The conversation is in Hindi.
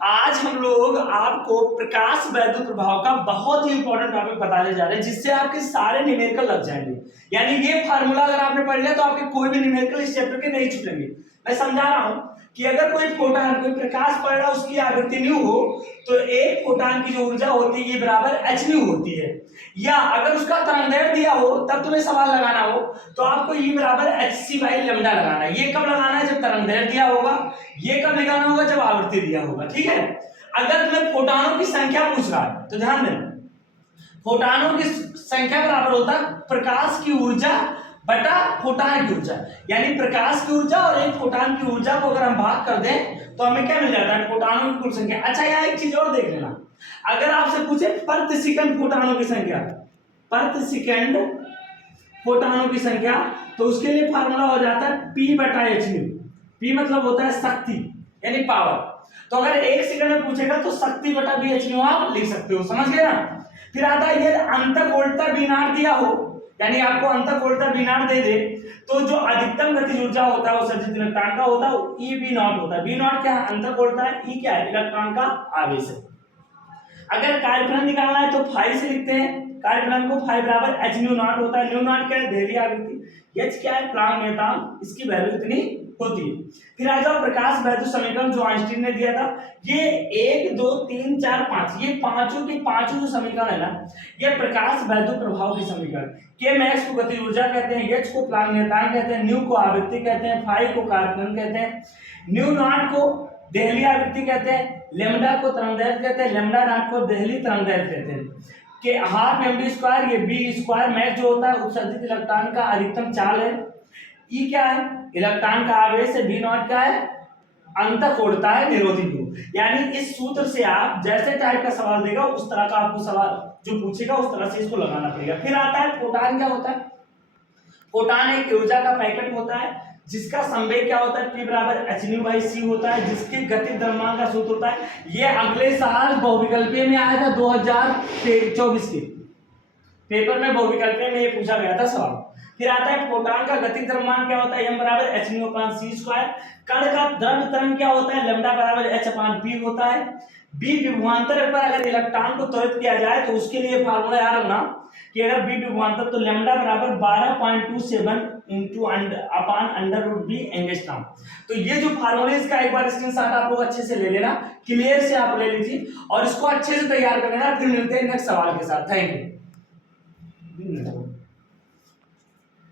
आज हम लोग आपको प्रकाश वैद्युत प्रभाव का बहुत ही इंपॉर्टेंट टॉपिक बताने जा रहे हैं, जिससे आपके सारे न्यूमेरिकल लग जाएंगे। यानी ये फार्मूला अगर आपने पढ़ लिया तो आपके कोई भी न्यूमेरिकल इस चैप्टर के नहीं छूटेंगे। मैं समझा रहा हूं कि अगर कोई फोटॉन, कोई प्रकाश पड़ रहा है, उसकी आवृत्ति न्यू हो तो एक फोटॉन की जो ऊर्जा होती है ये बराबर h न्यू होती है। या अगर उसका तरंगदैर्घ्य दिया हो तब तुम्हें सवाल लगाना हो तो आपको ये बराबर hc/λ लगाना है। ये कब लगाना है? जब तरंगदैर्घ्य दिया होगा। ये कब लगाना होगा? जब आवृत्ति दिया होगा। ठीक है। अगर तुम्हें फोटॉनों की संख्या पूछ रहा है तो ध्यान देना, फोटॉनों की संख्या बराबर होता है प्रकाश की ऊर्जा बटा फोटॉन की ऊर्जा। यानी प्रकाश की ऊर्जा और एक फोटॉन की ऊर्जा को अगर हम भाग कर दें तो हमें क्या मिल जाता है? फोटॉनों की कुल संख्या। अच्छा, यहाँ एक चीज और देख लेना, अगर आपसे पूछे प्रति सेकंड फोटॉनों की संख्या, प्रति सेकंड फोटॉनों की संख्या, तो उसके लिए फार्मूला हो जाता है P/h। P मतलब होता है शक्ति यानी पावर। तो अगर एक सेकंड में पूछेगा तो शक्ति बटा bh आप लिख सकते हो। समझ गए ना? फिर आता है ये अंतःकोणीयता V0 दिया हो, यानी आपको अंतःकोणीयता V0 दे दे तो जो अधिकतम गतिज ऊर्जा होता है वो उत्सर्जित इलेक्ट्रॉन का होता है, eV0 होता है। V0 क्या है? अंतःकोणीयता है। E क्या है? इलेक्ट्रॉन का आवेश है। अगर कार्यफलन निकालना है तो फाई से लिखते हैं। कार्यफलन को फाई बराबर h/μ0 होता है। μ0 क्या है? देहली आवृत्ति। h क्या है? प्लांक नियतांक। इसकी वैल्यू इतनी होती है। फिर आ जाओ प्रकाश वैद्युत समीकरण जो आइंस्टीन ने दिया था। ये 1 2 3 4 5 ये पांचों के पांचों जो समीकरण है ना, ये प्रकाश वैद्युत प्रभाव के समीकरण। के मैक्स को गतिज ऊर्जा कहते हैं, h को प्लांक नियतांक कहते हैं, न्यू को आवृत्ति कहते हैं, फाई को कार्यफलन कहते हैं, μ0 को देहली आवृत्ति कहते हैं, लेमडा को तरंगदैर्घ्य कहते हैं, लेमडा नॉट को देहली तरंगदैर्घ्य कहते हैं। के हाफ mv², ये b² मैक्स जो होता है उत्सर्जित इलेक्ट्रॉन का अधिकतम चाल है। E क्या है? इलेक्ट्रॉन का आवेश है। V0 क्या है? अंतःकोणीयता है, निरोधी गुण। यानी इस सूत्र से आप जैसे टाइप का सवाल देगा उस तरह का आपको सवाल जो पूछेगा उस तरह से इसको लगाना पड़ेगा। फिर आता है फोटॉन। क्या होता है? फोटॉन एक ऊर्जा का पैकेट होता है जिसका संवेग क्या होता है? P बराबर hν/c होता है, जिसके गति द्रव्यमान का सूत्र होता है। ये अगले साल बहुविकल्पीय में आया था 2024 के पेपर में, बहुविकल्पीय में ये पूछा गया था सवाल। फिर आता है फोटॉन का गति द्रव्यमान क्या होता है? m बराबर hν/c²। कण का द्रव्य तरंग क्या होता है? लैम्डा बराबर h/p होता है। b विभवांतर पर अगर इलेक्ट्रॉन को त्वरित किया जाए तो उसके लिए फार्मूला याद रखना कि अगर b विभवांतर तो लैम्डा बराबर 12.27 √b एंगस्ट्रॉम। तो ये जो फार्मूला इसका एक बार स्क्रीनशॉट आप लोग अच्छे से ले लेना, क्लियर से आप ले लीजिए और इसको अच्छे से तैयार कर लेना। फिर मिलते हैं नेक्स्ट सवाल के साथ। Thank you.